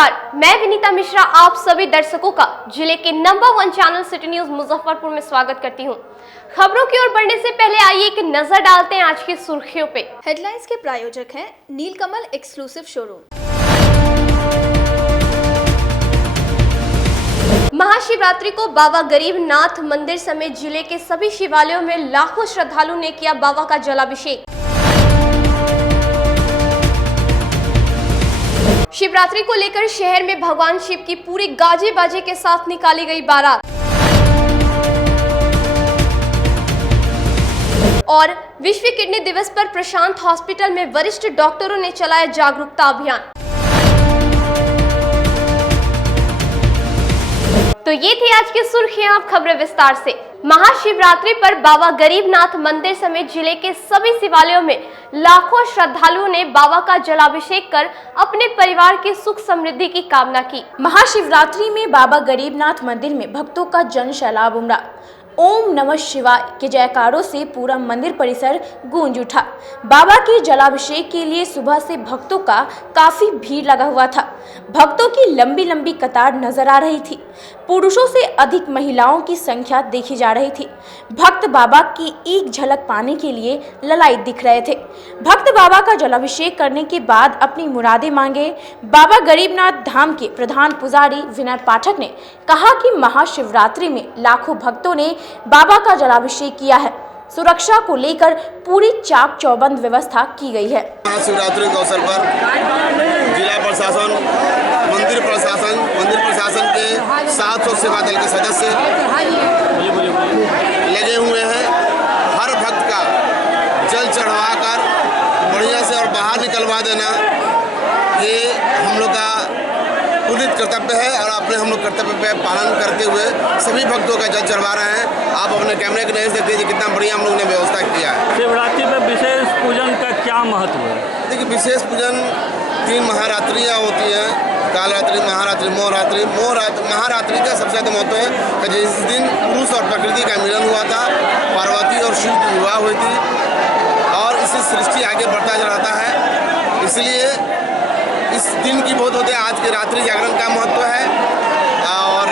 नमस्कार, मैं विनीता मिश्रा आप सभी दर्शकों का जिले के number 1 channel city news Muzaffarpur में स्वागत करती हूं। खबरों की ओर बढ़ने से पहले आइए एक नजर डालते हैं आज की सुर्खियों पे। हेडलाइंस के प्रायोजक हैं नीलकमल एक्सक्लूसिव शोरूम। महाशिवरात्रि को बाबा गरीबनाथ मंदिर समेत जिले के सभी शिवालयों में लाखों श्रद्धालुओं ने किया बाबा का जलाभिषेक। शिवरात्रि को लेकर शहर में भगवान शिव की पूरी गाजे बाजे के साथ निकाली गई बारात। और विश्व किडनी दिवस पर प्रशांत हॉस्पिटल में वरिष्ठ डॉक्टरों ने चलाया जागरूकता अभियान। तो ये थी आज की सुर्खियां, अब खबरें विस्तार से। महाशिवरात्रि पर बाबा गरीबनाथ मंदिर समेत जिले के सभी शिवालयों में लाखों श्रद्धालुओं ने बाबा का जलाभिषेक कर अपने परिवार की सुख समृद्धि की कामना की। महाशिवरात्रि में बाबा गरीबनाथ मंदिर में भक्तों का जन सैलाब उमड़ा। ओम नमः शिवाय के जयकारों से पूरा मंदिर परिसर गूंज उठा। बाबा के जलाभिषेक के लिए सुबह से भक्तों का काफी भीड़ लगा हुआ था। भक्तों की लंबी लंबी कतार नजर आ रही थी। पुरुषों से अधिक महिलाओं की संख्या देखी जा रही थी। भक्त बाबा की एक झलक पाने के लिए ललायत दिख रहे थे। भक्त बाबा का जलाभिषेक करने के बाद अपनी मुरादें मांगे। बाबा गरीबनाथ धाम के प्रधान पुजारी विनय पाठक ने कहा कि महाशिवरात्रि में लाखों भक्तों ने बाबा का जलाभिषेक किया है। सुरक्षा को लेकर पूरी चाक चौबंद व्यवस्था की गई है। महाशिवरात्रि के अवसर पर जिला प्रशासन, मंदिर प्रशासन के 700 सेवा दल के सदस्य लगे हुए हैं। हर भक्त का जल चढ़वाकर बढ़िया से और बाहर निकलवा देना ये हम लोग का पुनीत कर्तव्य है और हम लोग कर्तव्य पे पालन करते हुए सभी भक्तों का जल चढ़वा रहे हैं। आप अपने कैमरे के नजर से देखिए कितना बढ़िया हम लोगों ने व्यवस्था किया है। शिवरात्रि में विशेष पूजन का क्या महत्व है? देखिए, विशेष पूजन 3 महारात्रियाँ होती हैं, कालरात्रि, महारात्रि, मोहरात्रि। महारात्रि का सबसे ज़्यादा महत्व है कि जिस दिन पुरुष और प्रकृति का मिलन हुआ था, पार्वती और शिव की विवाह हुई थी और इससे सृष्टि आगे बढ़ता रहता है। इसलिए इस दिन की बहुत होते हैं। आज के रात्रि जागरण का महत्व है और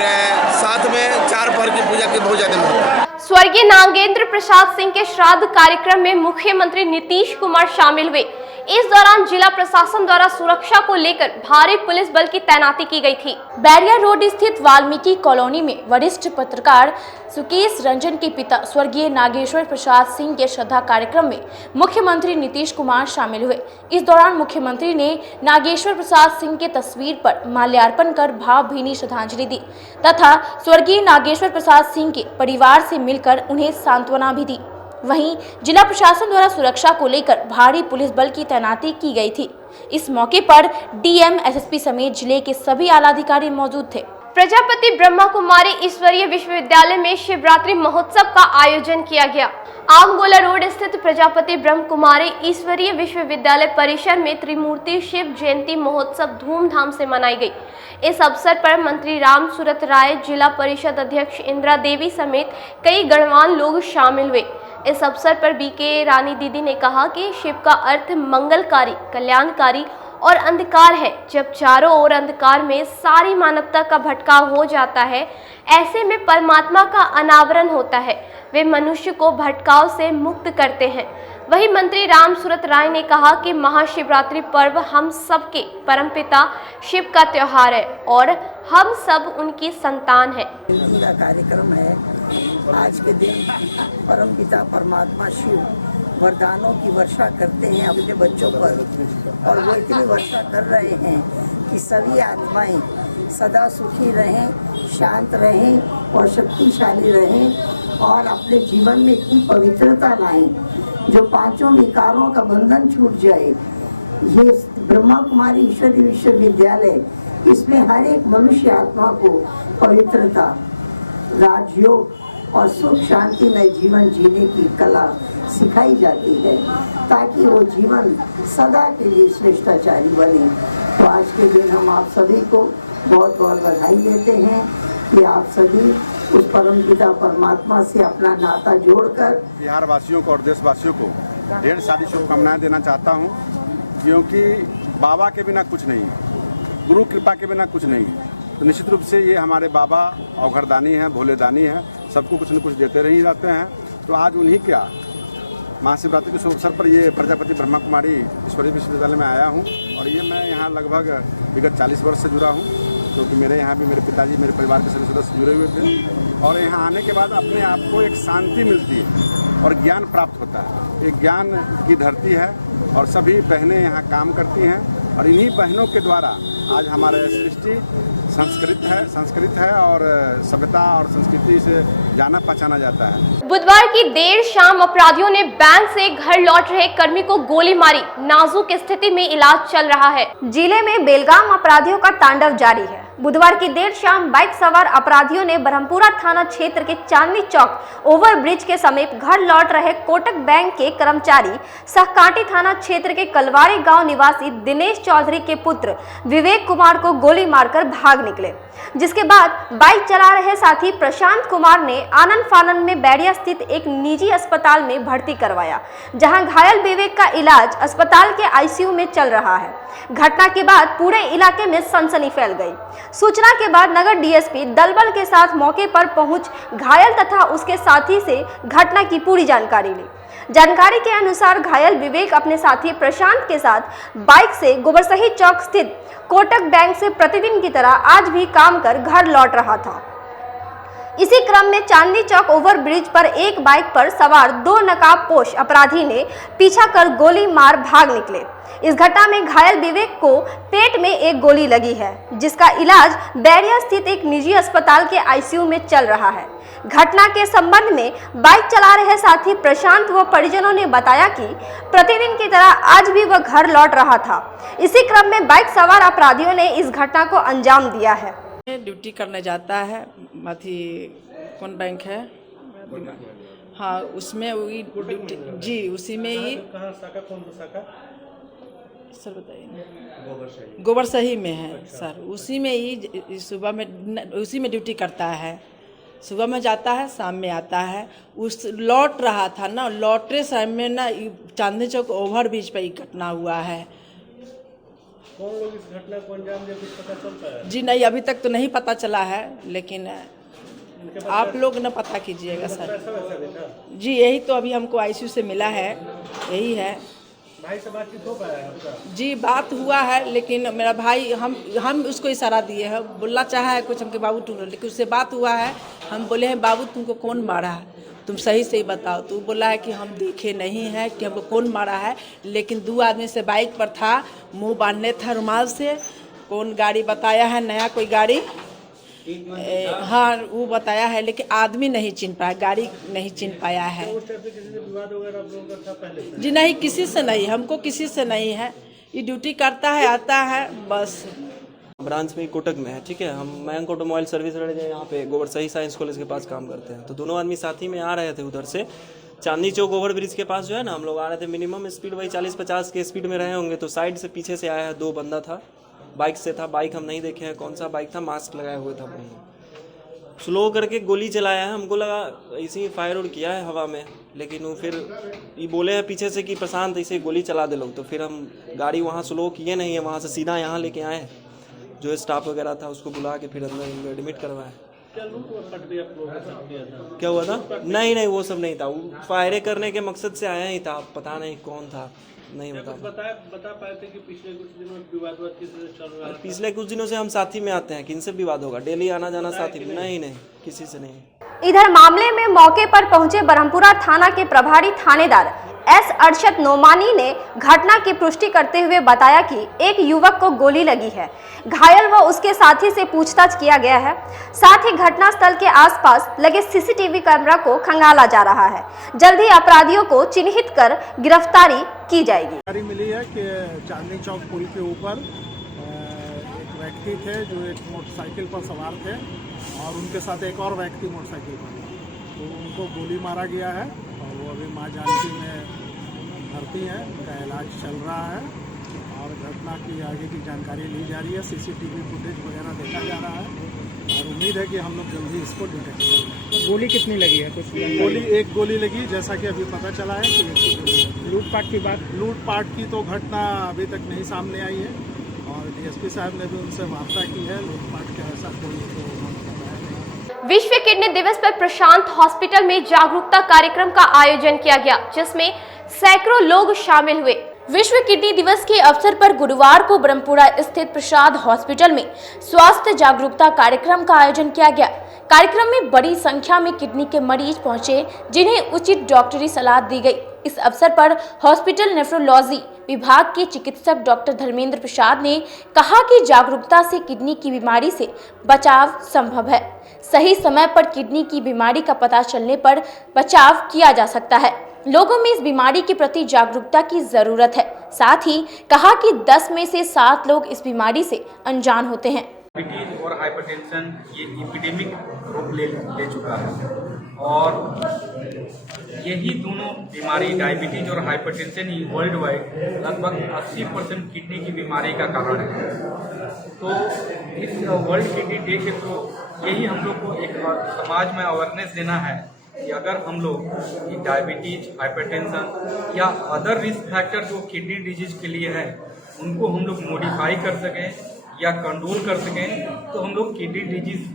साथ में 4 पहर की पूजा की बहुत ज़्यादा महत्व है। स्वर्गीय नागेंद्र प्रसाद सिंह के श्राद्ध कार्यक्रम में मुख्यमंत्री नीतीश कुमार शामिल हुए। इस दौरान जिला प्रशासन द्वारा सुरक्षा को लेकर भारी पुलिस बल की तैनाती की गई थी। बैरिया रोड स्थित वाल्मीकि कॉलोनी में वरिष्ठ पत्रकार सुकेश रंजन के पिता स्वर्गीय नागेश्वर प्रसाद सिंह के श्रद्धा कार्यक्रम में मुख्यमंत्री नीतीश कुमार शामिल हुए। इस दौरान मुख्यमंत्री ने नागेश्वर प्रसाद सिंह के तस्वीर पर माल्यार्पण कर भावभीनी श्रद्धांजलि दी तथा स्वर्गीय नागेश्वर प्रसाद सिंह के परिवार से मिलकर उन्हें सांत्वना भी दी। वहीं जिला प्रशासन द्वारा सुरक्षा को लेकर भारी पुलिस बल की तैनाती की गई थी। इस मौके पर डीएम, एसएसपी समेत जिले के सभी आलाधिकारी मौजूद थे। प्रजापति ब्रह्मा कुमारी ईश्वरीय विश्वविद्यालय में शिवरात्रि महोत्सव का आयोजन किया गया। आमगोला रोड स्थित प्रजापति ब्रह्म कुमारी ईश्वरीय विश्वविद्यालय परिसर में त्रिमूर्ति शिव जयंती महोत्सव धूमधाम से मनाई गई। इस अवसर पर मंत्री राम सूरत राय, जिला परिषद अध्यक्ष इंदिरा देवी समेत कई गणमान्य लोग शामिल हुए। इस अवसर पर बीके रानी दीदी ने कहा कि शिव का अर्थ मंगलकारी, कल्याणकारी और अंधकार है। जब चारों ओर अंधकार में सारी मानवता का भटकाव हो जाता है, ऐसे में परमात्मा का अनावरण होता है। वे मनुष्य को भटकाव से मुक्त करते हैं। वहीं मंत्री राम सूरत राय ने कहा कि महाशिवरात्रि पर्व हम सबके परमपिता शिव का त्योहार है और हम सब उनकी संतान हैं। कार्यक्रम है। आज के दिन परमपिता परमात्मा शिव वरदानों की वर्षा करते हैं अपने बच्चों पर और वो इतनी वर्षा कर रहे हैं कि सभी आत्माएं सदा सुखी रहें, शांत रहें और शक्तिशाली रहें और अपने जीवन में इतनी पवित्रता लाएं जो 5 विकारों का बंधन छूट जाए। ये ब्रह्मा कुमारी ईश्वरीय विश्वविद्यालय, इसमें हर एक मनुष्य आत्मा को पवित्रता, राजयोग और सुख शांति में जीवन जीने की कला सिखाई जाती है ताकि वो जीवन सदा के लिए श्रेष्ठाचारी बने। तो आज के दिन हम आप सभी को बहुत बहुत बधाई देते हैं कि आप सभी उस परमपिता परमात्मा से अपना नाता जोड़कर बिहार वासियों को और देशवासियों को ढेर सारी शुभकामनाएं देना चाहता हूं, क्योंकि बाबा के बिना कुछ नहीं है। गुरु कृपा के बिना कुछ नहीं है। तो निश्चित रूप से ये हमारे बाबा अवघरदानी हैं, भोलेदानी हैं, सबको कुछ न कुछ देते रह जाते हैं। तो आज उन्हीं क्या महाशिवरात्रि के शुभ अवसर पर ये प्रजापति ब्रह्मा कुमारी ईश्वरीय विश्वविद्यालय में आया हूँ। और ये मैं यहाँ लगभग विगत 40 वर्ष से जुड़ा हूँ, क्योंकि मेरे यहाँ भी मेरे पिताजी मेरे परिवार के सभी सदस्य जुड़े हुए थे। और यहाँ आने के बाद अपने आप को एक शांति मिलती है और ज्ञान प्राप्त होता है। एक ज्ञान की धरती है और सभी बहनें यहाँ काम करती हैं और इन्हीं बहनों के द्वारा आज हमारे सृष्टि संस्कृत है और सभ्यता और संस्कृति से जाना पहचाना जाता है। बुधवार की देर शाम अपराधियों ने बैंक से घर लौट रहे कर्मी को गोली मारी। नाजुक स्थिति में इलाज चल रहा है। जिले में बेलगाम अपराधियों का तांडव जारी है। बुधवार की देर शाम बाइक सवार अपराधियों ने ब्रह्मपुरा थाना क्षेत्र के चांदनी चौक ओवरब्रिज के समीप घर लौट रहे कोटक बैंक के कर्मचारी सहकांटी थाना क्षेत्र के कलवारी गांव निवासी दिनेश चौधरी के पुत्र विवेक कुमार को गोली मारकर भाग निकले, जिसके बाद बाइक चला रहे साथी प्रशांत कुमार ने आनन फानन में बैरिया स्थित एक निजी अस्पताल में भर्ती करवाया, जहां घायल विवेक का इलाज अस्पताल के आईसीयू में चल रहा है। घटना के बाद पूरे इलाके में सनसनी फैल गई। सूचना के बाद नगर डीएसपी दलबल के साथ मौके पर पहुंच घायल तथा उसके साथी से घटना की पूरी जानकारी ली। जानकारी के अनुसार घायल विवेक अपने साथी प्रशांत के साथ बाइक से गोबरसही चौक स्थित कोटक बैंक से प्रतिदिन की तरह आज भी काम कर घर लौट रहा था। इसी क्रम में चांदनी चौक ओवरब्रिज पर एक बाइक पर सवार 2 नकाबपोश अपराधी ने पीछा कर गोली मार भाग निकले। इस घटना में घायल विवेक को पेट में एक गोली लगी है, जिसका इलाज बैरिया स्थित एक निजी अस्पताल के आईसीयू में चल रहा है। घटना के संबंध में बाइक चला रहे साथी प्रशांत व परिजनों ने बताया कि प्रतिदिन की तरह आज भी वह घर लौट रहा था। इसी क्रम में बाइक सवार अपराधियों ने इस घटना को अंजाम दिया है। ड्यूटी करने जाता है, अथी कौन बैंक है, हाँ उसमें वही जी उसी में ही सर बताइए गोबरसही में है सर, उसी में ही सुबह में उसी में ड्यूटी करता है। सुबह में जाता है, शाम में आता है। उस लौट रहा था ना, लौटते समय में ना चांदनी चौक ओवरब्रिज पर ही घटना हुआ है। कौन लोग इस घटना को अंजाम दिया, कुछ पता चलता है? जी नहीं, अभी तक तो नहीं पता चला है, लेकिन आप लोग न पता कीजिएगा सर। जी यही तो अभी हमको आईसीयू से मिला है, यही है। भाई से बातचीत हो पाया आपका? जी बात हुआ है, लेकिन मेरा भाई हम उसको इशारा दिए हैं, बोलना चाहा है कुछ हमके बाबू टूट, लेकिन उससे बात हुआ है। हम बोले हैं बाबू तुमको कौन मारा है, तुम सही से ही बताओ। तो बोला है कि हम देखे नहीं हैं कि हमको कौन मारा है, लेकिन 2 आदमी से बाइक पर था, मुंह बांधने था रुमाल से। कौन गाड़ी बताया है, नया कोई गाड़ी, हाँ वो बताया है, लेकिन आदमी नहीं चिन्ह पाया, गाड़ी नहीं चिन्ह पाया है। उस टाइप से किसी से विवाद वगैरह आप लोगों का था पहले से? जी नहीं, किसी से नहीं, हमको किसी से नहीं है। ये ड्यूटी करता है, आता है, बस। ब्रांच में कोटक में है, ठीक है। हम मयंक ऑटोमोबाइल सर्विस यहाँ पे गोबरसही साइंस कॉलेज के पास काम करते हैं। तो दोनों आदमी साथी में आ रहे थे उधर से, चांदनी चौक ओवरब्रिज के पास जो है ना, हम लोग आ रहे थे। मिनिमम स्पीड वही 40-50 के स्पीड में रहे होंगे। तो साइड से पीछे से आया है, 2 बंदा था, बाइक से था। बाइक हम नहीं देखे हैं कौन सा बाइक था, मास्क लगाए हुए था। स्लो करके गोली चलाया है, हमको लगा ऐसे ही फायर और किया है हवा में, लेकिन वो फिर ये बोले हैं पीछे से कि प्रशांत ऐसे गोली चला दे लोग। तो फिर हम गाड़ी वहाँ स्लो किए नहीं है, वहाँ से सीधा यहाँ लेके आए। जो स्टाफ वगैरह था उसको बुला के फिर अंदर एडमिट करवाया। क्या हुआ था? नहीं वो सब नहीं था, वो फायरिंग करने के मकसद से आया ही था, पता नहीं कौन था, नहीं बता पाए थे कि पिछले कुछ दिनों विवाद किसी से चल रहा है? पिछले कुछ दिनों से हम साथी में आते हैं, किनसे विवाद होगा? डेली आना जाना साथी में? नहीं किसी से नहीं। इधर मामले में मौके पर पहुंचे ब्रह्मपुरा थाना के प्रभारी थानेदार एस अरशद नोमानी ने घटना की पुष्टि करते हुए बताया कि एक युवक को गोली लगी है। घायल व उसके साथी से पूछताछ किया गया है। साथ ही घटनास्थल के आसपास लगे सीसीटीवी कैमरा को खंगाला जा रहा है। जल्द ही अपराधियों को चिन्हित कर गिरफ्तारी की जाएगी। जानकारी मिली है कि चांदनी चौक पुल के ऊपर एक व्यक्ति थे जो एक मोटरसाइकिल पर सवार थे और उनके साथ एक और व्यक्ति मोटरसाइकिल पर, तो उनको गोली मारा गया है और वो अभी माँ जानकी में भर्ती है, उनका इलाज चल रहा है और घटना की आगे की जानकारी ली जा रही है। सीसीटीवी फुटेज वगैरह देखा जा रहा है और उम्मीद है कि हम लोग जल्दी इसको डिटेक्ट करेंगे। गोली कितनी लगी है? कुछ गोली एक गोली लगी, जैसा कि अभी पता चला है कि लूटपाट की बात, लूटपाट की तो घटना अभी तक नहीं सामने आई है और डीएसपी साहब ने भी उनसे वार्ता की है। लूटपाट का ऐसा कोई तो विश्व किडनी दिवस पर प्रशांत हॉस्पिटल में जागरूकता कार्यक्रम का आयोजन किया गया, जिसमें सैकड़ों लोग शामिल हुए। विश्व किडनी दिवस के अवसर पर गुरुवार को ब्रह्मपुरा स्थित प्रसाद हॉस्पिटल में स्वास्थ्य जागरूकता कार्यक्रम का आयोजन किया गया। कार्यक्रम में बड़ी संख्या में किडनी के मरीज पहुंचे, जिन्हें उचित डॉक्टरी सलाह दी गई। इस अवसर पर हॉस्पिटल नेफ्रोलॉजी विभाग के चिकित्सक डॉक्टर धर्मेंद्र प्रसाद ने कहा कि जागरूकता से किडनी की बीमारी से बचाव संभव है। सही समय पर किडनी की बीमारी का पता चलने पर बचाव किया जा सकता है। लोगों में इस बीमारी के प्रति जागरूकता की जरूरत है। साथ ही कहा कि 10 में से 7 लोग इस बीमारी से अनजान होते हैं। डायबिटीज और हाइपरटेंशन ये एपिडेमिक रूप ले चुका है और यही दोनों बीमारी डायबिटीज और हाइपरटेंशन ही वर्ल्ड वाइड लगभग 80% किडनी की बीमारी का कारण है। तो इस वर्ल्ड किडनी डे के थ्रू यही हम लोग को एक समाज में अवेयरनेस देना है कि अगर हम लोग डायबिटीज, हाइपरटेंशन या अदर रिस्क फैक्टर जो किडनी डिजीज के लिए है उनको हम लोग मॉडिफाई कर सकें या कंट्रोल कर सकें, तो हम लोग किडनी डिजीज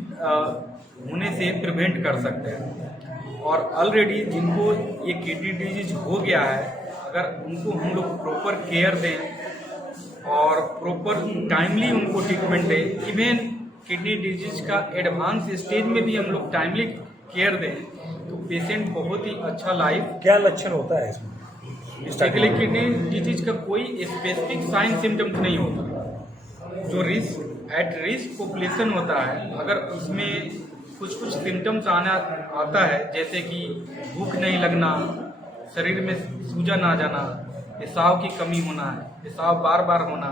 होने से प्रिवेंट कर सकते हैं। और ऑलरेडी जिनको ये किडनी डिजीज हो गया है, अगर उनको हम लोग प्रॉपर केयर दें और प्रॉपर टाइमली उनको ट्रीटमेंट दें, इवन किडनी डिजीज का एडवांस स्टेज में भी हम लोग टाइमली केयर दें, तो पेशेंट बहुत ही अच्छा लाइफ। क्या लक्षण होता है इसमें? बेसिकली किडनी डिजीज का कोई स्पेसिफिक साइन सिम्टम्स नहीं होता। जो एट रिस्क पॉपुलेशन होता है, अगर उसमें कुछ सिम्टम्स आता है, जैसे कि भूख नहीं लगना, शरीर में सूजन आ जाना, पेशाब की कमी होना, पेशाब बार बार होना,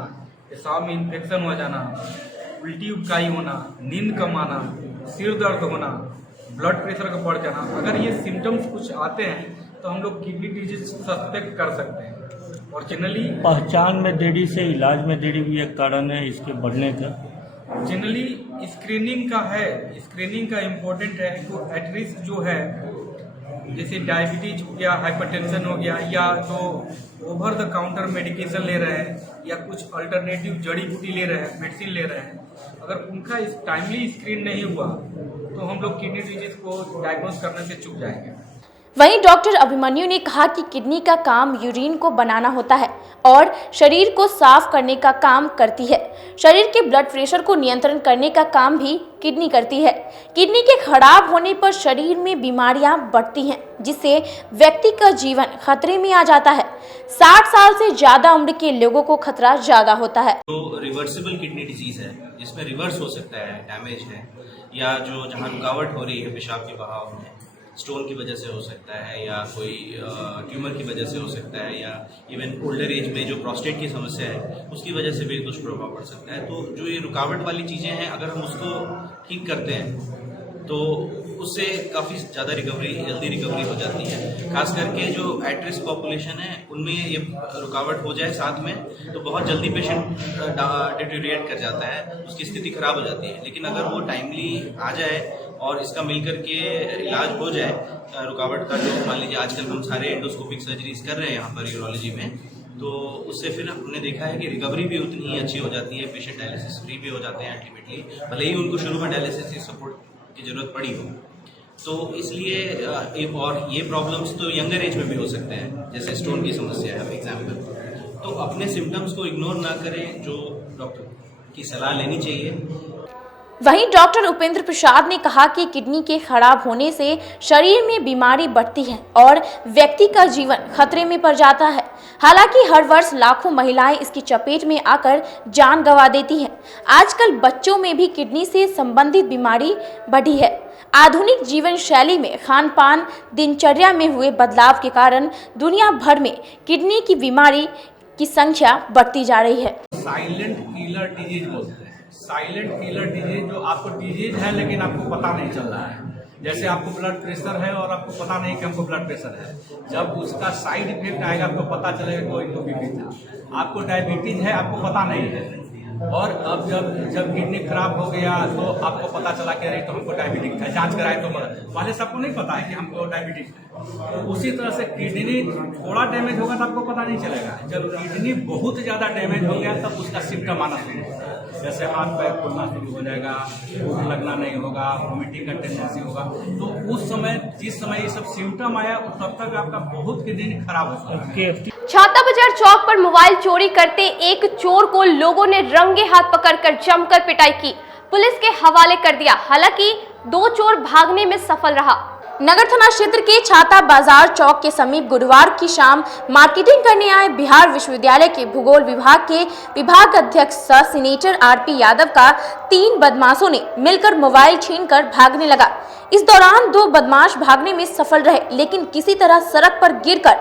पेशाब में इन्फेक्शन हो जाना, उल्टी उबकाई होना, नींद कम आना, सिर दर्द होना, ब्लड प्रेशर का बढ़ जाना, अगर ये सिम्टम्स कुछ आते हैं तो हम लोग किडनी डिजीज सस्पेक्ट कर सकते हैं। और जनरली पहचान में देरी से इलाज में देरी भी एक कारण है इसके बढ़ने का। जनरली स्क्रीनिंग का है, स्क्रीनिंग का इम्पोर्टेंट है। तो एट रिस्क जो है, जैसे डायबिटीज हो गया, हाइपरटेंशन हो गया, या जो ओवर द काउंटर मेडिकेशन ले रहे हैं या कुछ अल्टरनेटिव जड़ी बूटी ले रहे हैं, मेडिसिन ले रहे हैं, अगर उनका टाइमली स्क्रीन नहीं हुआ तो हम लोग किडनी डिजीज को डायग्नोज करने से चूक जाएंगे। वहीं डॉक्टर अभिमन्यु ने कहा कि किडनी का काम यूरिन को बनाना होता है और शरीर को साफ करने का काम करती है। शरीर के ब्लड प्रेशर को नियंत्रण करने का काम भी किडनी करती है। किडनी के खराब होने पर शरीर में बीमारियां बढ़ती हैं, जिससे व्यक्ति का जीवन खतरे में आ जाता है। 60 साल से ज्यादा उम्र के लोगों को खतरा ज्यादा होता है। तो रिवर्सिबल किडनी डिजीज है, जिसमें रिवर्स हो सकता है, डैमेज है, या जो जहाँ रुकावट हो रही है पेशाब के बहाव में, स्टोन की वजह से हो सकता है, या कोई ट्यूमर की वजह से हो सकता है, या इवन ओल्डर एज में जो प्रोस्टेट की समस्या है उसकी वजह से भी दुष्प्रभाव पड़ सकता है। तो जो ये रुकावट वाली चीज़ें हैं, अगर हम उसको ठीक करते हैं तो उससे काफ़ी ज़्यादा जल्दी रिकवरी हो जाती है। खास करके जो एट रिस्क पॉपुलेशन है उनमें ये रुकावट हो जाए साथ में, तो बहुत जल्दी पेशेंट डिटेरिएट कर जाता है, उसकी स्थिति खराब हो जाती है। लेकिन अगर वो टाइमली आ जाए और इसका मिलकर के इलाज हो जाए, रुकावट का जो मान लीजिए आजकल हम सारे एंडोस्कोपिक सर्जरीज कर रहे हैं यहाँ पर यूरोलॉजी में, तो उससे फिर हमने देखा है कि रिकवरी भी उतनी ही अच्छी हो जाती है, पेशेंट डायलिसिस फ्री भी हो जाते हैं अल्टीमेटली, भले ही उनको शुरू में डायलिसिस की सपोर्ट की जरूरत पड़ी हो। तो इसलिए और ये प्रॉब्लम्स तो यंगर एज में भी हो सकते हैं, जैसे स्टोन की समस्या है एग्जाम्पल। तो अपने सिम्टम्स को इग्नोर ना करें, जो डॉक्टर की सलाह लेनी चाहिए। वहीं डॉक्टर उपेंद्र प्रसाद ने कहा कि किडनी के खराब होने से शरीर में बीमारी बढ़ती है और व्यक्ति का जीवन खतरे में पड़ जाता है। हालांकि हर वर्ष लाखों महिलाएं इसकी चपेट में आकर जान गंवा देती हैं। आजकल बच्चों में भी किडनी से संबंधित बीमारी बढ़ी है। आधुनिक जीवन शैली में खान पान, दिनचर्या में हुए बदलाव के कारण दुनिया भर में किडनी की बीमारी की संख्या बढ़ती जा रही है। साइलेंट किलर डिजीज बोलते हैं। साइलेंट किलर डिजीज, जो आपको डिजीज है लेकिन आपको पता नहीं चल रहा है। जैसे आपको ब्लड प्रेशर है और आपको पता नहीं कि हमको ब्लड प्रेशर है, जब उसका साइड इफेक्ट आएगा आपको पता चलेगा कोई इनको बीपी था। आपको डायबिटीज है, आपको पता नहीं है, और अब जब किडनी खराब हो गया तो आपको पता चला कि अरे तो हमको डायबिटीज है, जांच कराए तो पहले सबको नहीं पता है कि हमको डायबिटीज है। तो उसी तरह से किडनी थोड़ा डैमेज होगा तो आपको पता नहीं चलेगा, जब किडनी बहुत ज्यादा डैमेज हो गया तब उसका सिम्टम आना शुरू होता है। जैसे हाथ पैर फूलना शुरू हो जाएगा, भूख लगना नहीं होगा, वोमिटिंग का टेंडेंसी होगा। तो उस समय जिस समय ये सब सिम्टम आया तब तक आपका बहुत किडनी खराब हो सकता है। छाता बाजार चौक पर मोबाइल चोरी करते एक चोर को लोगों ने रंगे हाथ पकड़कर जमकर पिटाई की, पुलिस के हवाले कर दिया। हालांकि 2 चोर भागने में सफल रहा। नगर थाना क्षेत्र के छाता बाजार चौक के समीप गुरुवार की शाम मार्केटिंग करने आए बिहार विश्वविद्यालय के भूगोल विभाग के विभाग अध्यक्ष सह सीनेटर आरपी यादव का 3 बदमाशों ने मिलकर मोबाइल छीनकर भागने लगा। इस दौरान 2 बदमाश भागने में सफल रहे, लेकिन किसी तरह सड़क पर गिरकर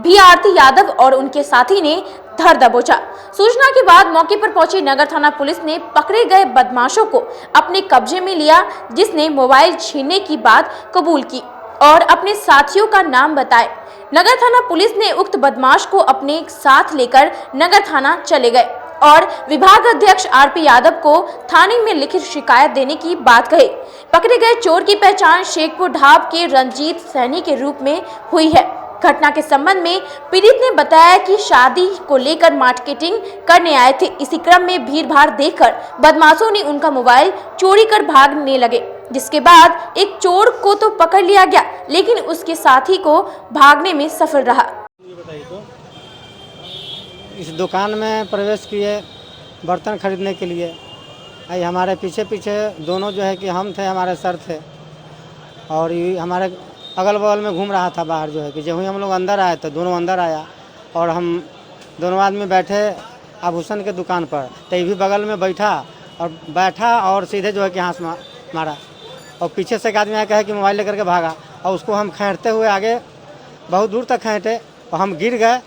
भी आरती यादव और उनके साथी ने धर दबोचा। सूचना के बाद मौके पर पहुंची नगर थाना पुलिस ने पकड़े गए बदमाशों को अपने कब्जे में लिया, जिसने मोबाइल छीनने की बात कबूल की और अपने साथियों का नाम बताए। नगर थाना पुलिस ने उक्त बदमाश को अपने साथ लेकर नगर थाना चले गए और विभाग अध्यक्ष आरपी यादव को थाने में लिखित शिकायत देने की बात कही। पकड़े गए चोर की पहचान शेखपुर ढाब के रंजीत सैनी के रूप में हुई है। घटना के संबंध में पीड़ित ने बताया कि शादी को लेकर मार्केटिंग करने आए थे। इसी क्रम में भीड़ भाड़ देखकर बदमाशों ने उनका मोबाइल चोरी कर भागने लगे, जिसके बाद एक चोर को तो पकड़ लिया गया, लेकिन उसके साथी को भागने में सफल रहा। इस दुकान में प्रवेश किए बर्तन खरीदने के लिए। हमारे पीछे पीछे दोनों जो है कि हम थे, हमारे सर थे, और ये हमारे अगल बगल में घूम रहा था बाहर जो है कि जब ही हम लोग अंदर आए तो दोनों अंदर आया और हम दोनों आदमी बैठे आभूषण के दुकान पर, तो ये भी बगल में बैठा और सीधे जो है कि हाथ मारा और पीछे से एक आदमी आया कहे कि मोबाइल लेकर के भागा और उसको हम खींचते हुए आगे बहुत दूर तक खींचे और हम गिर गए।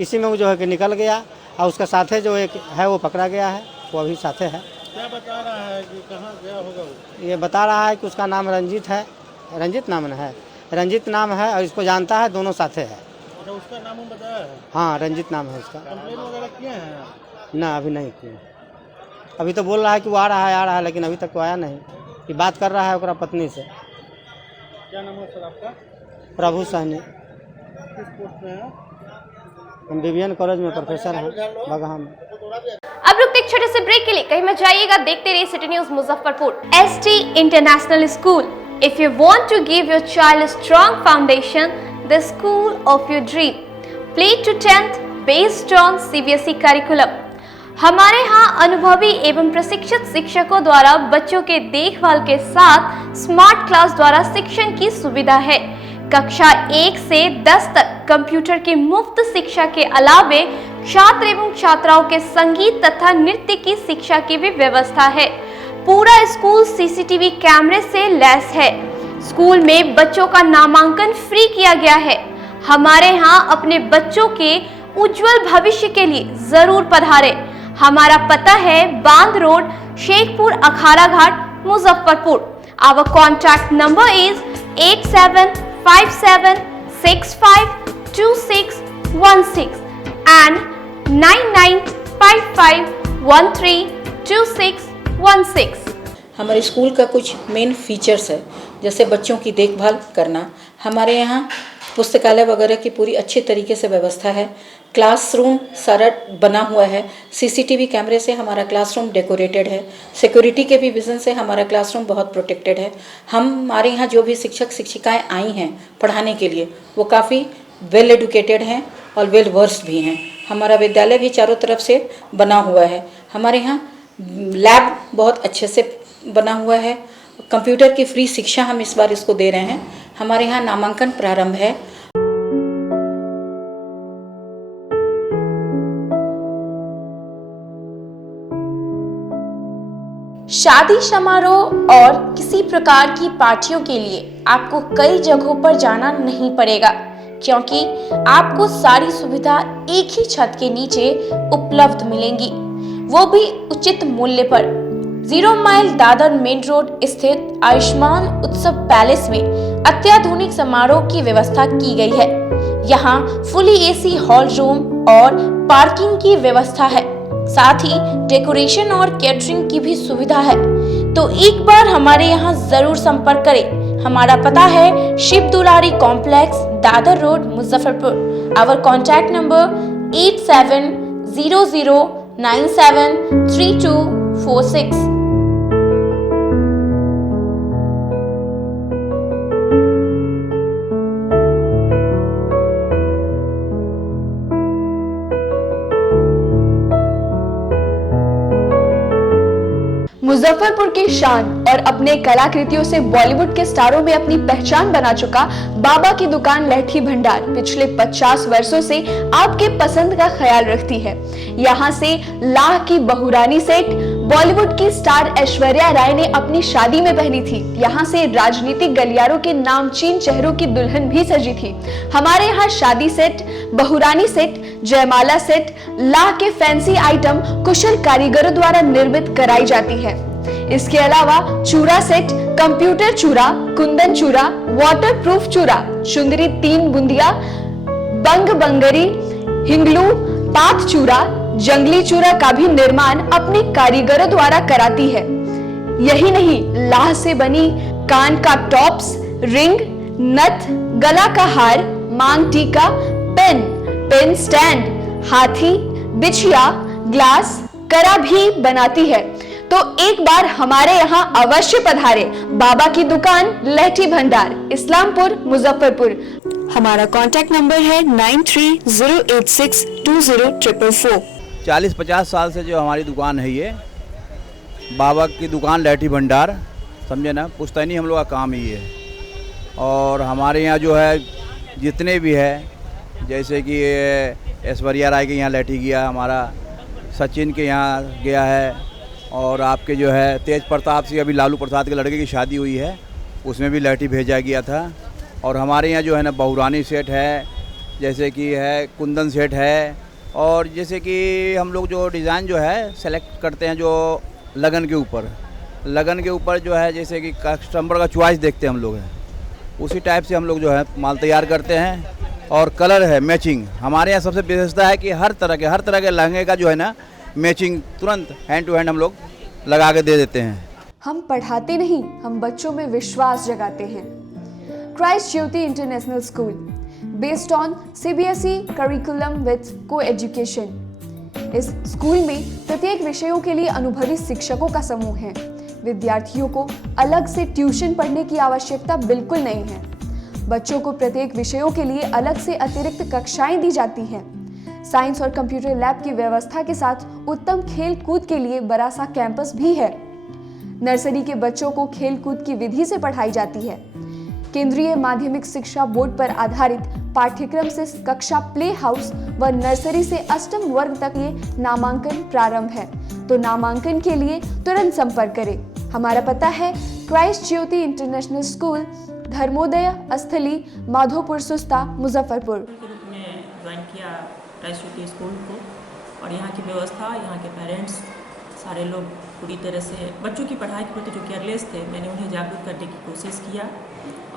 इसी में वो जो है कि निकल गया और उसका साथे जो एक है वो पकड़ा गया है, वो अभी साथे है। क्या बता रहा है कि कहाँ गया होगा वो? ये बता रहा है कि उसका नाम रंजीत है, रंजीत नाम है, रंजीत नाम है और इसको जानता है, दोनों साथे है। अच्छा, उसका नाम बताया है? हाँ, रंजीत नाम है उसका। कंप्लेन वगैरह किए हैं? ना, अभी नहीं किए। अभी तो बोल रहा है कि वो आ रहा है, लेकिन अभी तक तो आया नहीं। कि बात कर रहा है उसका पत्नी से। क्या नाम है सर आपका? प्रभु सहनी। किस पोस्ट में है? हम बीबीएन कॉलेज में प्रोफेसर हैं बगहा में। अब रुकते एक छोटे से ब्रेक के लिए, कहीं मत जाइएगा, देखते रहिए city news Muzaffarpur. ST international school, if you want to give your child a strong foundation, the school of your dream, play to 10th based on CBSE curriculum। हमारे यहाँ अनुभवी एवं प्रशिक्षित शिक्षकों द्वारा बच्चों के देखभाल के साथ स्मार्ट क्लास द्वारा शिक्षण की सुविधा है। कक्षा 1 से 10 तक कंप्यूटर की मुफ्त शिक्षा के अलावे छात्र एवं छात्राओं के संगीत तथा नृत्य की शिक्षा की भी व्यवस्था है। पूरा स्कूल CCTV कैमरे से लैस है। स्कूल में बच्चों का नामांकन फ्री किया गया है। हमारे यहाँ अपने बच्चों के उज्जवल भविष्य के लिए जरूर पधारें। हमारा पता है बांध road, Shekhpur Akhara Ghat, Muzaffarpur. Our contact number is 8757652616 and 9955132616। हमारे स्कूल का कुछ मेन फीचर्स है, जैसे बच्चों की देखभाल करना। हमारे यहाँ पुस्तकालय वगैरह की पूरी अच्छे तरीके से व्यवस्था है। क्लासरूम सारा बना हुआ है। CCTV कैमरे से हमारा क्लासरूम डेकोरेटेड है। सिक्योरिटी के भी विजन से हमारा क्लासरूम बहुत प्रोटेक्टेड है। हमारे यहाँ जो भी शिक्षक शिक्षिकाएं आई हैं पढ़ाने के लिए, वो काफ़ी वेल एडुकेटेड हैं और वेल वर्स्ड भी हैं। हमारा विद्यालय भी चारों तरफ से बना हुआ है। हमारे यहाँ लैब बहुत अच्छे से बना हुआ है। कंप्यूटर की फ्री शिक्षा हम इस बार इसको दे रहे हैं। हमारे यहाँ नामांकन प्रारंभ है। शादी समारोह और किसी प्रकार की पार्टियों के लिए आपको कई जगहों पर जाना नहीं पड़ेगा, क्योंकि आपको सारी सुविधा एक ही छत के नीचे उपलब्ध मिलेंगी, वो भी उचित मूल्य पर। 0 माइल दादर मेन रोड स्थित आयुष्मान उत्सव पैलेस में अत्याधुनिक समारोह की व्यवस्था की गई है। यहाँ फुली AC हॉल रूम और पार्किंग की व्यवस्था है। साथ ही डेकोरेशन और कैटरिंग की भी सुविधा है। तो एक बार हमारे यहाँ जरूर संपर्क करें। हमारा पता है Shiv Dulari complex, Dadar road, Muzaffarpur. Our contact number 8700973246। Muzaffarpur की शान और अपने कलाकृतियों से बॉलीवुड के स्टारों में अपनी पहचान बना चुका बाबा की दुकान लहठी भंडार पिछले 50 वर्षों से आपके पसंद का ख्याल रखती है। यहाँ से लाह की बहुरानी सेट बॉलीवुड की स्टार ऐश्वर्या राय ने अपनी शादी में पहनी थी। यहाँ से राजनीतिक गलियारों के नामचीन चेहरों की दुल्हन भी सजी थी। हमारे यहाँ शादी सेट, बहुरानी सेट, जयमाला सेट, लाह के फैंसी आइटम कुशल कारीगरों द्वारा निर्मित कराई जाती है। इसके अलावा चूड़ा सेट, कंप्यूटर चूड़ा, कुंदन चूड़ा, वाटरप्रूफ चूड़ा, चुंदरी 3 बुंदिया, बंग बंगरी, हिंगलू, पात चूड़ा, जंगली चूड़ा का भी निर्माण अपने कारीगरों द्वारा कराती है। यही नहीं, लाह से बनी कान का टॉप्स, रिंग, नथ, गला का हार, मांग टीका, पेन स्टैंड, हाथी, बिछिया, ग्लास, करा भी बनाती है। तो एक बार हमारे यहाँ अवश्य पधारे। बाबा की दुकान लहठी भंडार, इस्लामपुर, मुजफ्फरपुर। हमारा कॉन्टैक्ट नंबर है 9308620444। 40-50 साल से जो हमारी दुकान है, ये बाबा की दुकान लहठी भंडार, समझे ना, पुश्तैनी हम लोग का काम ही है। और हमारे यहाँ जो है जितने भी है, जैसे कि ऐश्वर्या राय के यहाँ लहठी गया, हमारा सचिन के यहाँ गया है, और आपके जो है तेज प्रताप सिंह, अभी लालू प्रसाद के लड़के की शादी हुई है, उसमें भी लहठी भेजा गया था। और हमारे यहाँ जो है ना बहुरानी सेट है, जैसे कि है कुंदन सेट है, और जैसे कि हम लोग जो डिज़ाइन जो है सेलेक्ट करते हैं जो लगन के ऊपर जो है, जैसे कि कस्टमर का चॉइस देखते हैं हम लोग हैं, उसी टाइप से हम लोग जो है माल तैयार करते हैं। और कलर है मैचिंग, हमारे यहाँ सबसे विशेषता है कि हर तरह के लहंगे का जो है ना मैचिंग तुरंत हैंड टू हैंड हम लोग लगा के दे देते हैं। हम पढ़ाते नहीं, हम बच्चों में विश्वास जगाते हैं। Christ Jyoti international school, based on CBSE curriculum with coeducation. इस स्कूल में प्रत्येक विषयों के लिए अनुभवी शिक्षकों का समूह है। विद्यार्थियों को अलग से ट्यूशन पढ़ने की आवश्यकता बिल्कुल नहीं है। बच्चों को प्रत्येक विषयों के लिए अलग से अतिरिक्त कक्षाएं दी जाती हैं। साइंस और कंप्यूटर लैब की व्यवस्था के साथ उत्तम खेल कूद के लिए बड़ा सा कैंपस भी है। नर्सरी के बच्चों को खेल कूद की विधि से पढ़ाई जाती है। केंद्रीय माध्यमिक शिक्षा बोर्ड पर आधारित पाठ्यक्रम से कक्षा प्ले हाउस व नर्सरी से अष्टम वर्ग तक ये नामांकन प्रारंभ है। तो नामांकन के लिए तुरंत संपर्क करें। हमारा पता है Christ Jyoti international school, Dharmodaya स्थली, माधोपुर सुस्ता, मुजफ्फरपुर। ज्वाइन किया क्राइस्ट ज्योति स्कूल को, और यहाँ की व्यवस्था, यहाँ के पेरेंट्स सारे लोग पूरी तरह से बच्चों की पढ़ाई के प्रति जो केयरलेस थे, मैंने उन्हें जागरूक करने की कोशिश किया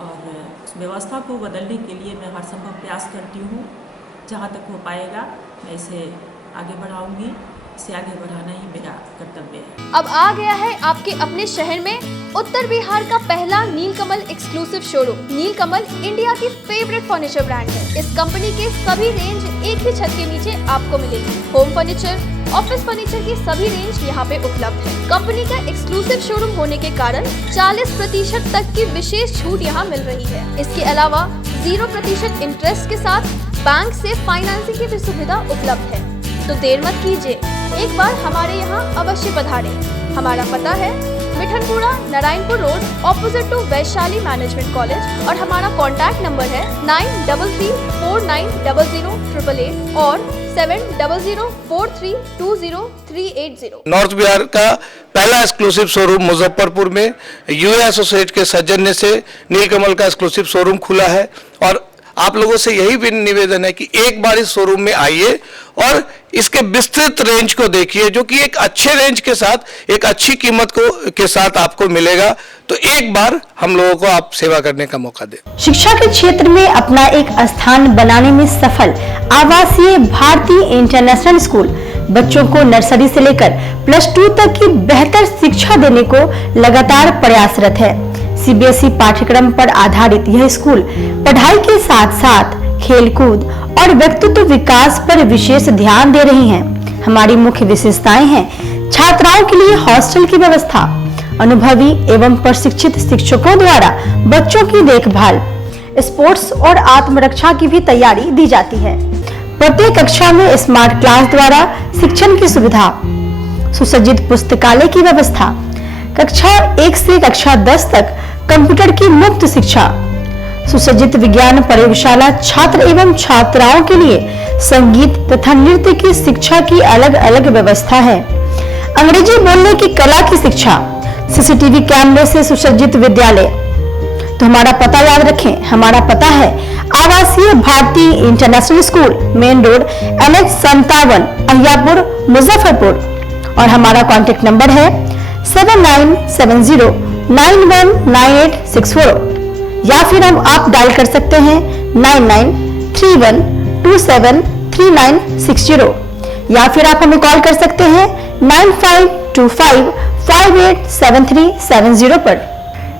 और उस व्यवस्था को बदलने के लिए मैं हर संभव प्रयास करती हूँ। जहाँ तक हो पाएगा मैं इसे आगे बढ़ाऊँगी, इसे आगे बढ़ाना ही मेरा कर्तव्य है। अब आ गया है आपके अपने शहर में उत्तर बिहार का पहला नीलकमल एक्सक्लूसिव शोरूम। नीलकमल इंडिया की फेवरेट फर्नीचर ब्रांड है। इस कंपनी के सभी रेंज एक ही छत के नीचे आपको मिलेगी। होम फर्नीचर, ऑफिस फर्नीचर की सभी रेंज यहाँ पे उपलब्ध है। कंपनी का एक्सक्लूसिव शोरूम होने के कारण 40% तक की विशेष छूट यहाँ मिल रही है। इसके अलावा 0% इंटरेस्ट के साथ बैंक से फाइनेंसिंग की भी सुविधा उपलब्ध है। तो देर मत कीजिए, एक बार हमारे यहाँ अवश्य पधारें। हमारा पता है Mithanpura, Narayanpur road, opposite to Vaishali management college, और हमारा कॉन्टैक्ट नंबर है 9334900888 और 7004320380। नॉर्थ बिहार का पहला एक्सक्लूसिव शोरूम मुजफ्फरपुर में यूए एसोसिएट के सौजन्य से नीलकमल का एक्सक्लूसिव शोरूम खुला है। और आप लोगों से यही भी निवेदन है कि एक बार इस शोरूम में आइए और इसके विस्तृत रेंज को देखिए, जो कि एक अच्छे रेंज के साथ एक अच्छी कीमत के साथ आपको मिलेगा। तो एक बार हम लोगों को आप सेवा करने का मौका दें। शिक्षा के क्षेत्र में अपना एक स्थान बनाने में सफल आवासीय भारती इंटरनेशनल स्कूल बच्चों को नर्सरी से लेकर +2 तक की बेहतर शिक्षा देने को लगातार प्रयासरत है। सीबीएसई पाठ्यक्रम पर आधारित यह स्कूल पढ़ाई के साथ साथ खेलकूद और व्यक्तित्व विकास पर विशेष ध्यान दे रही हैं। हमारी मुख्य विशेषताएं हैं छात्राओं के लिए हॉस्टल की व्यवस्था, अनुभवी एवं प्रशिक्षित शिक्षकों द्वारा बच्चों की देखभाल, स्पोर्ट्स और आत्मरक्षा की भी तैयारी दी जाती है। प्रत्येक कक्षा में स्मार्ट क्लास द्वारा शिक्षण की सुविधा, सुसज्जित पुस्तकालय की व्यवस्था, कक्षा 1 से कक्षा 10 तक कंप्यूटर की मुफ्त शिक्षा, सुसज्जित विज्ञान प्रयोगशाला, छात्र एवं छात्राओं के लिए संगीत तथा नृत्य की शिक्षा की अलग अलग व्यवस्था है। अंग्रेजी बोलने की कला की शिक्षा, सीसीटीवी कैमरे से सुसज्जित विद्यालय। तो हमारा पता याद रखें, हमारा पता है Awasiya Bharti international school, main road NH 57, Ahiyapur, Muzaffarpur. और हमारा कॉन्टेक्ट नंबर है 7970919864 या फिर आप डायल कर सकते हैं 9931273960 या फिर आप हमें कॉल कर सकते हैं 9525587370 पर।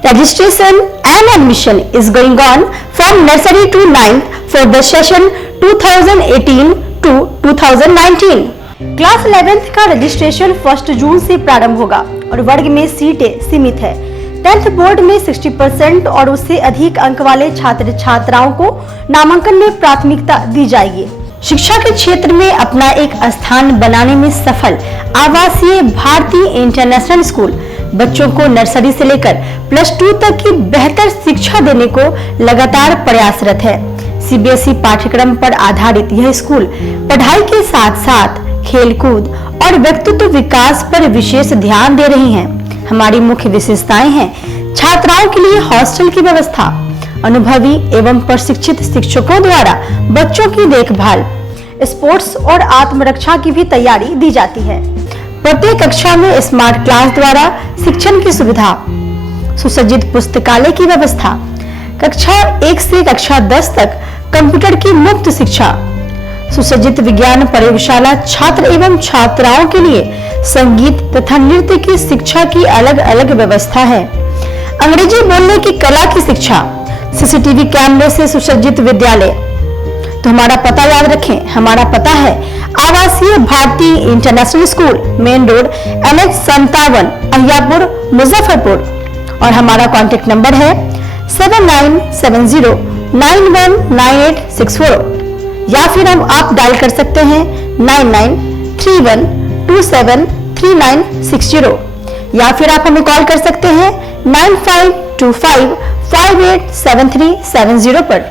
Registration and admission is going on from nursery to 9th for the session 2018 to 2019. Class 11th का रजिस्ट्रेशन 1 जून से प्रारंभ होगा और वर्ग में सीटें सीमित है। 10th बोर्ड में 60% और उससे अधिक अंक वाले छात्र छात्राओं को नामांकन में प्राथमिकता दी जाएगी। शिक्षा के क्षेत्र में अपना एक स्थान बनाने में सफल आवासीय भारती इंटरनेशनल स्कूल बच्चों को नर्सरी से लेकर +2 तक की बेहतर शिक्षा देने को लगातार प्रयासरत है। सीबीएसई पाठ्यक्रम पर आधारित यह स्कूल पढ़ाई के साथ साथ खेलकूद और व्यक्तित्व विकास पर विशेष ध्यान दे रही हैं। हमारी मुख्य विशेषताएं हैं छात्राओं के लिए हॉस्टल की व्यवस्था, अनुभवी एवं प्रशिक्षित शिक्षकों द्वारा बच्चों की देखभाल, स्पोर्ट्स और आत्मरक्षा की भी तैयारी दी जाती है। प्रत्येक कक्षा में स्मार्ट क्लास द्वारा शिक्षण की सुविधा, सुसज्जित पुस्तकालय की व्यवस्था, कक्षा 1 से कक्षा 10 तक कंप्यूटर की मुफ्त शिक्षा, सुसज्जित विज्ञान प्रयोगशाला, छात्र एवं छात्राओं के लिए संगीत तथा नृत्य की शिक्षा की अलग अलग व्यवस्था है। अंग्रेजी बोलने की कला की शिक्षा, सीसीटीवी कैमरे से सुसज्जित विद्यालय। तो हमारा पता याद रखें, हमारा पता है Awasiya Bharti international school, main road NH 57, Ahiyapur, Muzaffarpur. और हमारा कॉन्टेक्ट नंबर है 7970919864 या फिर आप डायल कर सकते हैं 9931273960 या फिर आप हमें कॉल कर सकते हैं 9525587370 पर।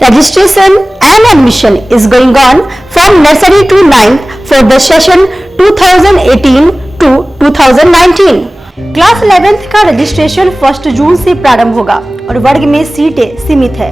Registration and admission is going on from nursery to 9th for the session 2018 to 2019. Class 11th का रजिस्ट्रेशन 1 जून से प्रारंभ होगा और वर्ग में सीटें सीमित है।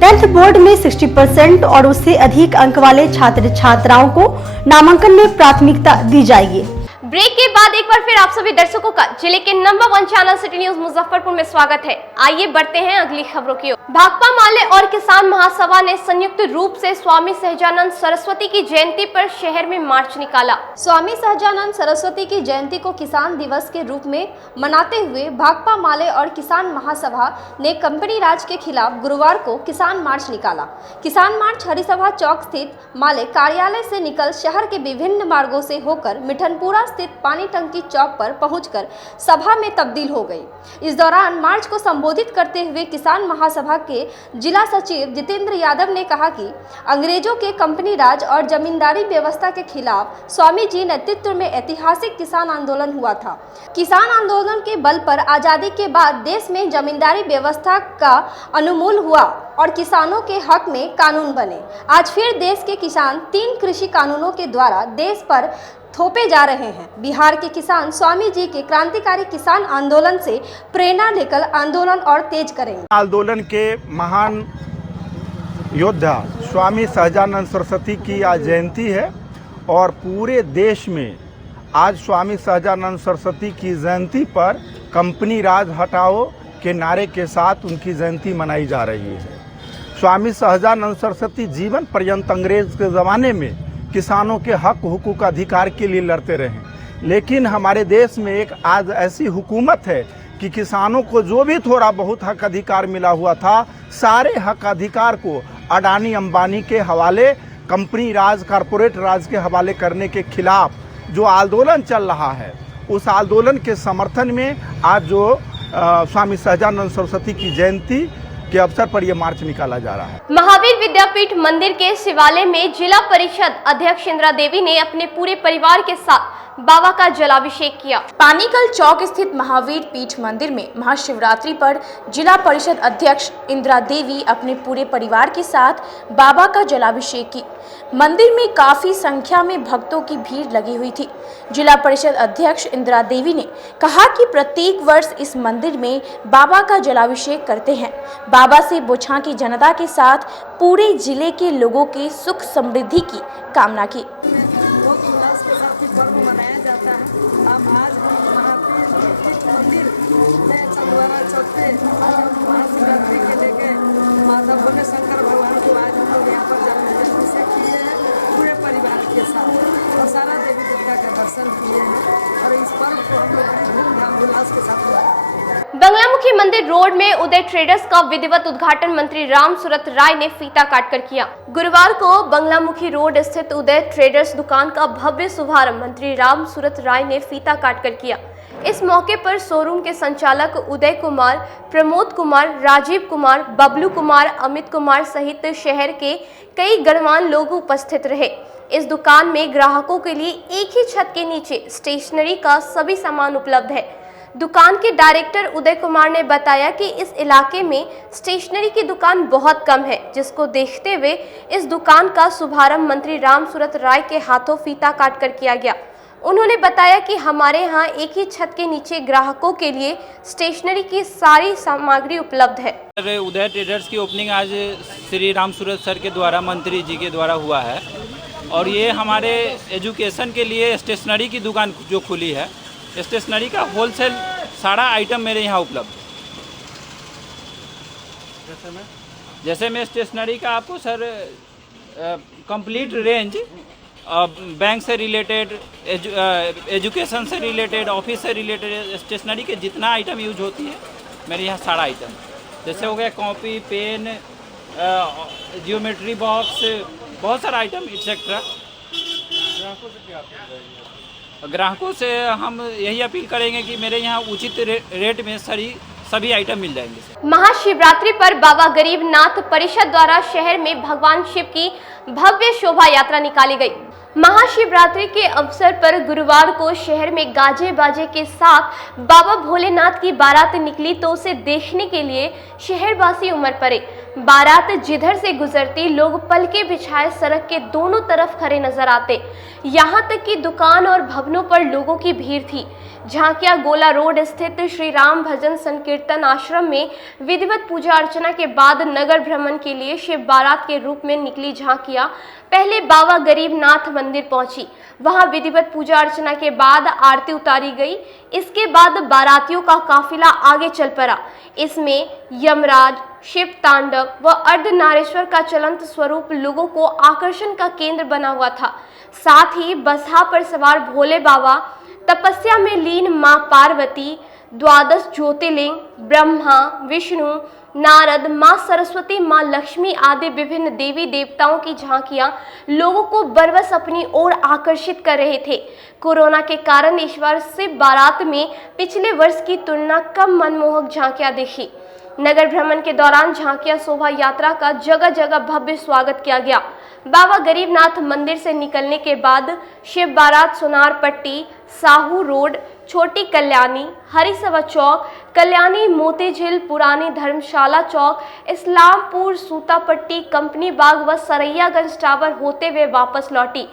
10th बोर्ड में 60% और उससे अधिक अंक वाले छात्र छात्राओं को नामांकन में प्राथमिकता दी जाएगी। ब्रेक के बाद एक बार फिर आप सभी दर्शकों का जिले के number 1 channel city news Muzaffarpur में स्वागत है। आइए बढ़ते हैं अगली खबरों की ओर। भाकपा माले और किसान महासभा ने संयुक्त रूप से स्वामी सहजानंद सरस्वती की जयंती पर शहर में मार्च निकाला। स्वामी सहजानंद सरस्वती की जयंती को किसान दिवस के रूप में मनाते हुए भाकपा माले और किसान महासभा ने कंपनी राज के खिलाफ गुरुवार को किसान मार्च निकाला। किसान मार्च हरिसभा चौक स्थित माले कार्यालय से निकल शहर के विभिन्न मार्गों से होकर मिठनपुरा स्थित पानी टंकी चौक पर पहुंचकर सभा में तब्दील हो गई। इस दौरान मार्च को संबोधित करते हुए किसान महासभा के जिला सचिव जितेंद्र यादव ने कहा कि अंग्रेजों के कंपनी राज और जमींदारी व्यवस्था के खिलाफ स्वामी जी नेतृत्व में ऐतिहासिक किसान आंदोलन हुआ था। किसान आंदोलन के बल पर आजादी के बाद देश में जमींदारी व्यवस्था का उन्मूलन हुआ और किसानों के हक में कानून बने। आज फिर देश के किसान 3 कृषि कानूनों के द्वारा देश पर थोपे जा रहे हैं। बिहार के किसान स्वामी जी के क्रांतिकारी किसान आंदोलन से प्रेरणा लेकर आंदोलन और तेज करेंगे। आंदोलन के महान योद्धा स्वामी सहजानंद सरस्वती की आज जयंती है और पूरे देश में आज स्वामी सहजानंद सरस्वती की जयंती पर कंपनी राज हटाओ के नारे के साथ उनकी जयंती मनाई जा रही है। स्वामी सहजानंद सरस्वती जीवन पर्यंत अंग्रेज के ज़माने में किसानों के हक हुकूक अधिकार के लिए लड़ते रहें। लेकिन हमारे देश में एक आज ऐसी हुकूमत है कि किसानों को जो भी थोड़ा बहुत हक अधिकार मिला हुआ था, सारे हक अधिकार को अडानी अंबानी के हवाले, कंपनी राज, कारपोरेट राज के हवाले करने के खिलाफ जो आंदोलन चल रहा है, उस आंदोलन के समर्थन में आज जो स्वामी सहजानंद सरस्वती की जयंती के अवसर पर यह मार्च निकाला जा रहा है। महावीर विद्यापीठ मंदिर के शिवालय में जिला परिषद अध्यक्ष इंदिरा देवी ने अपने पूरे परिवार के साथ बाबा का जलाभिषेक किया। पानीकल चौक स्थित महावीर पीठ मंदिर में महाशिवरात्रि पर जिला परिषद अध्यक्ष इंदिरा देवी अपने पूरे परिवार के साथ बाबा का जलाभिषेक की। मंदिर में काफी संख्या में भक्तों की भीड़ लगी हुई थी। जिला परिषद अध्यक्ष इंदिरा देवी ने कहा कि प्रत्येक वर्ष इस मंदिर में बाबा का जलाभिषेक करते हैं। बाबा से बोछा की जनता के साथ पूरे जिले के लोगों के सुख समृद्धि की कामना की। शंकर भगवान को आज हम लोग यहाँ पर जलाभिषेक किए हैं पूरे परिवार के साथ, और सारा देवी देवता का दर्शन किए हैं, और इस पर्व को हम लोग बड़ी धूमधाम उल्लास के साथ मनाते। बंगलामुखी मंदिर रोड में उदय ट्रेडर्स का विधिवत उद्घाटन मंत्री राम सूरत राय ने फीता काटकर किया। गुरुवार को बंगलामुखी रोड स्थित उदय ट्रेडर्स दुकान का भव्य शुभारंभ मंत्री राम सूरत राय ने फीता काटकर किया। इस मौके पर शोरूम के संचालक उदय कुमार, प्रमोद कुमार, राजीव कुमार, बबलू कुमार, अमित कुमार सहित शहर के कई गणमान्य लोग उपस्थित रहे। इस दुकान में ग्राहकों के लिए एक ही छत के नीचे स्टेशनरी का सभी सामान उपलब्ध है। दुकान के डायरेक्टर उदय कुमार ने बताया कि इस इलाके में स्टेशनरी की दुकान बहुत कम है, जिसको देखते हुए इस दुकान का शुभारंभ मंत्री राम सूरत राय के हाथों फीता काटकर किया गया। उन्होंने बताया कि हमारे यहाँ एक ही छत के नीचे ग्राहकों के लिए स्टेशनरी की सारी सामग्री उपलब्ध है। उदय ट्रेडर्स की ओपनिंग आज श्री राम सूरत सर के द्वारा, मंत्री जी के द्वारा हुआ है, और ये हमारे एजुकेशन के लिए स्टेशनरी की दुकान जो खुली है, स्टेशनरी का होलसेल सारा आइटम मेरे यहाँ उपलब्ध है। जैसे मैं स्टेशनरी का आपको सर कंप्लीट रेंज, बैंक से रिलेटेड, एजुकेशन से रिलेटेड, ऑफिस से रिलेटेड, स्टेशनरी के जितना आइटम यूज होती है मेरे यहाँ सारा आइटम, जैसे हो गया कॉपी, पेन, जियोमेट्री बॉक्स, बहुत सारा आइटम एक्सेट्रा। ग्राहकों से हम यही अपील करेंगे कि मेरे यहाँ उचित रेट में सभी आइटम मिल जाएंगे। महाशिवरात्रि पर बाबा गरीबनाथ परिषद द्वारा शहर में भगवान शिव की भव्य शोभा यात्रा निकाली गई। महाशिवरात्रि के अवसर पर गुरुवार को शहर में गाजे बाजे के साथ बाबा भोलेनाथ की बारात निकली, तो उसे देखने के लिए शहरवासी उमड़ पड़े। बारात जिधर से गुजरती लोग पलके बिछाए सड़क के दोनों तरफ खड़े नजर आते। यहाँ तक कि दुकान और भवनों पर लोगों की भीड़ थी। झांकिया गोला रोड स्थित श्री राम भजन संकीर्तन आश्रम में विधिवत पूजा अर्चना के बाद नगर भ्रमण के लिए शिव बारात के रूप में निकली झांकिया पहले बाबा गरीबनाथ मंदिर पहुंची। वहां विधिवत पूजा अर्चना के बाद आरती उतारी गई। इसके बाद बारातियों का काफिला आगे चल पड़ा। इसमें यमराज, शिव तांडव व अर्धनारेश्वर का चलंत स्वरूप लोगों को आकर्षण का केंद्र बना हुआ था। साथ ही बसहा पर सवार भोले बाबा, तपस्या में लीन मां पार्वती, द्वादश ज्योतिर्लिंग, ब्रह्मा, विष्णु, नारद, मां सरस्वती, मां लक्ष्मी आदि विभिन्न देवी देवताओं की झांकियां लोगों को बरबस अपनी ओर आकर्षित कर रहे थे। कोरोना के कारण इस वर्ष शिव बारात में पिछले वर्ष की तुलना कम मनमोहक झांकियां दिखी। नगर भ्रमण के दौरान झांकिया शोभा यात्रा का जगह जगह भव्य स्वागत किया गया। बाबा गरीबनाथ मंदिर से निकलने के बाद शिव बारात सोनार पट्टी, साहू रोड, छोटी कल्याणी, हरिसभा चौक, कल्याणी मोती झील, पुरानी धर्मशाला चौक, इस्लामपुर, सूतापट्टी, कंपनी बाग व सरैयागंज टावर होते हुए वापस लौटी।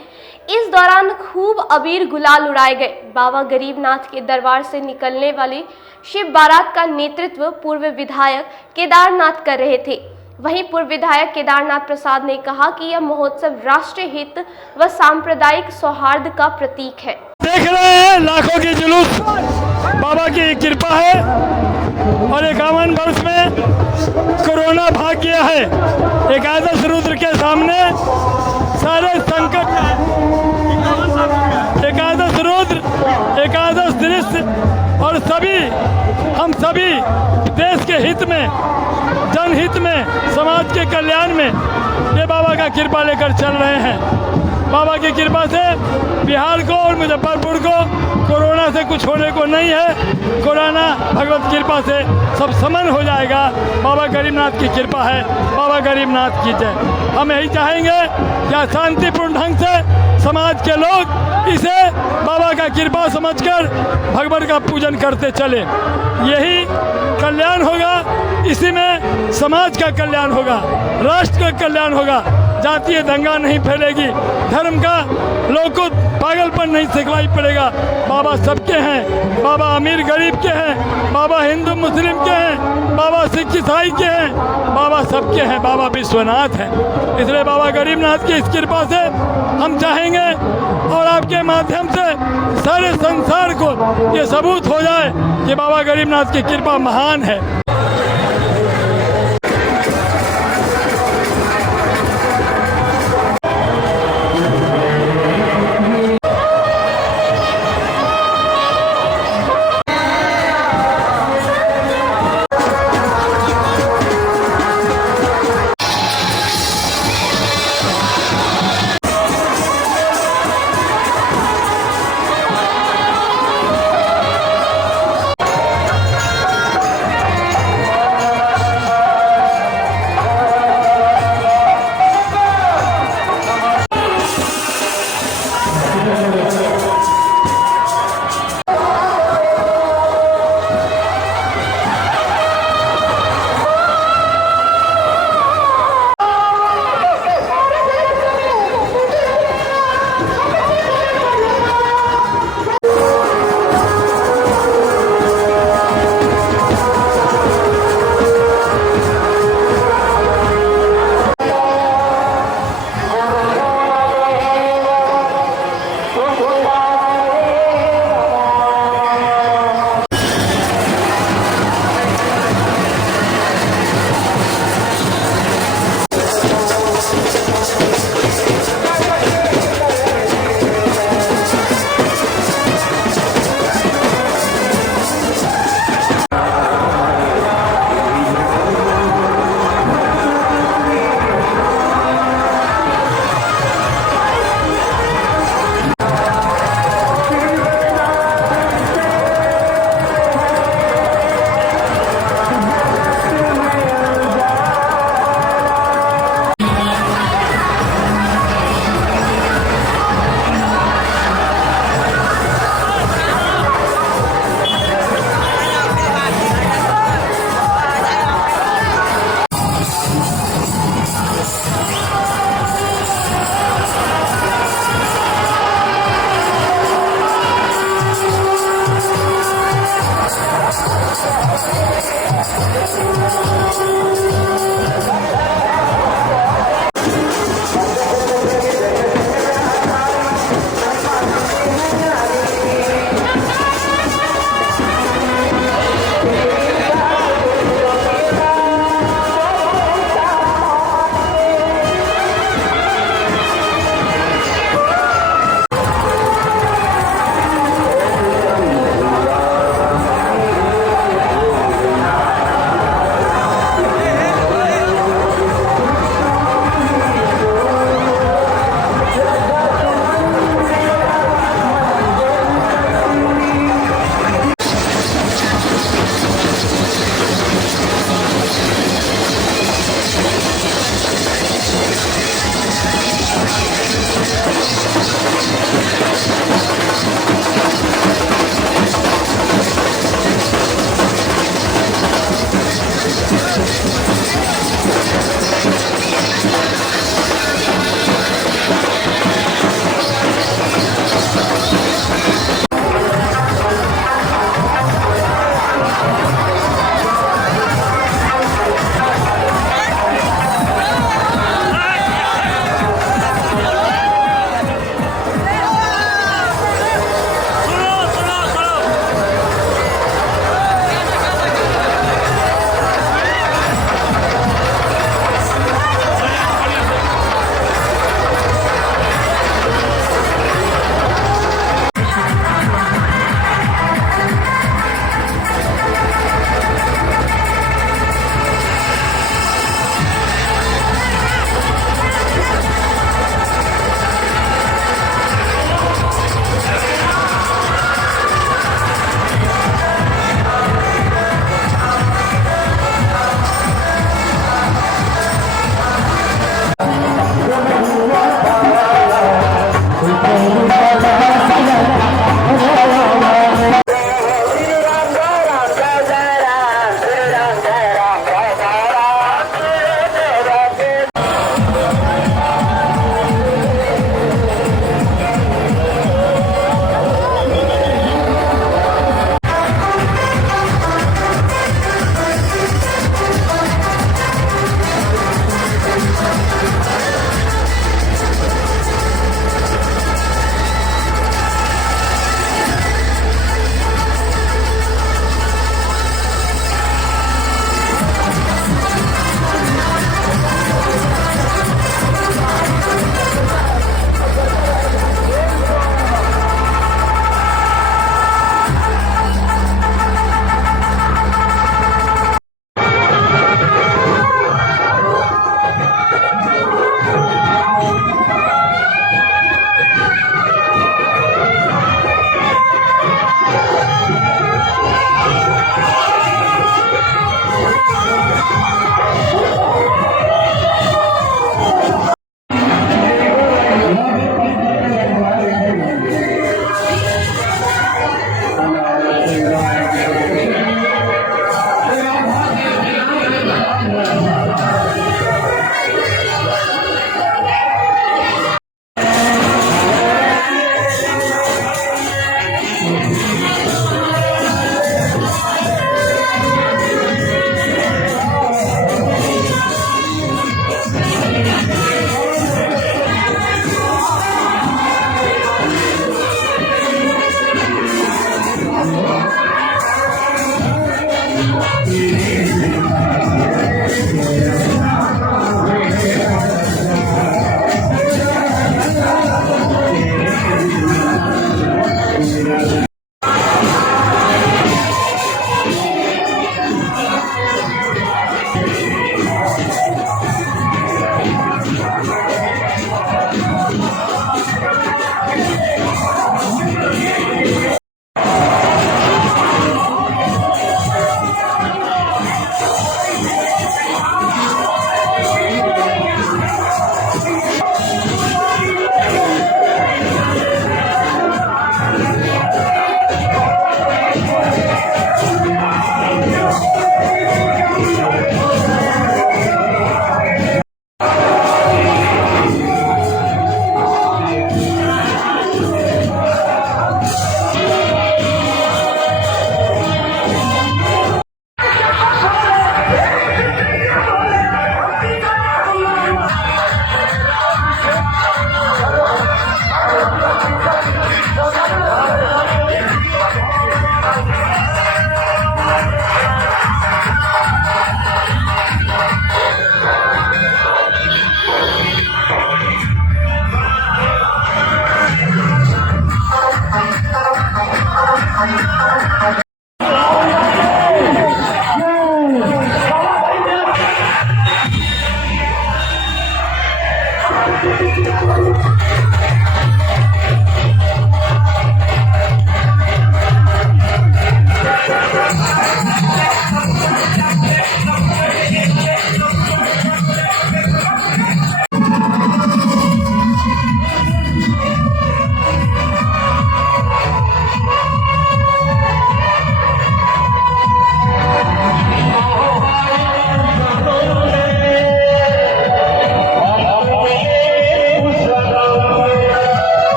इस दौरान खूब अबीर गुलाल उड़ाए गए। बाबा गरीबनाथ के दरबार से निकलने वाली शिव बारात का नेतृत्व पूर्व विधायक केदारनाथ कर रहे थे। वहीं पूर्व विधायक केदारनाथ प्रसाद ने कहा कि यह महोत्सव राष्ट्रीय हित व सांप्रदायिक सौहार्द का प्रतीक है। देख रहे हैं लाखों की जुलूस, बाबा की कृपा है और 51 वर्ष में कोरोना भाग गया है। एकादश रुद्र के सामने सारे संकट और हम सभी देश के हित में, जनहित में, समाज के कल्याण में ये बाबा का कृपा लेकर चल रहे हैं। बाबा की कृपा से बिहार को और मुजफ्फरपुर को कोरोना से कुछ होने को नहीं है। कोरोना भगवत कृपा से सब समन हो जाएगा। बाबा गरीबनाथ की कृपा है। बाबा गरीबनाथ की जय। हम यही चाहेंगे कि शांतिपूर्ण ढंग से समाज के लोग इसे बाबा का कृपा समझकर भगवान का पूजन करते चले। यही कल्याण होगा, इसी में समाज का कल्याण होगा, राष्ट्र का कल्याण होगा। जातीय दंगा नहीं फैलेगी, धर्म का लोग को पागलपन नहीं सिखलाई पड़ेगा। बाबा सबके हैं, बाबा अमीर गरीब के हैं, बाबा हिंदू मुस्लिम के हैं, बाबा सिख ईसाई के हैं, बाबा सबके हैं, बाबा विश्वनाथ हैं। इसलिए बाबा गरीबनाथ की इस कृपा से हम चाहेंगे और आपके माध्यम से सारे संसार को ये सबूत हो जाए कि बाबा गरीबनाथ की कृपा महान है।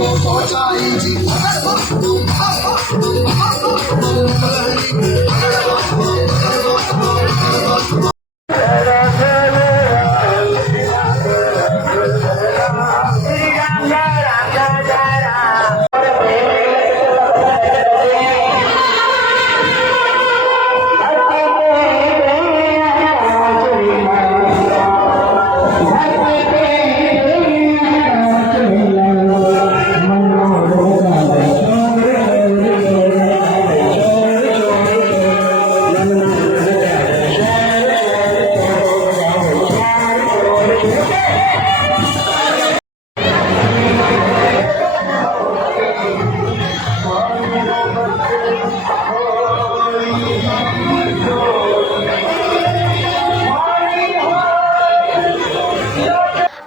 को पहुंचाई जी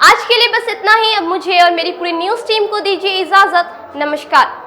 आज के लिए बस इतना ही। अब मुझे और मेरी पूरी न्यूज़ टीम को दीजिए इजाज़त। नमस्कार।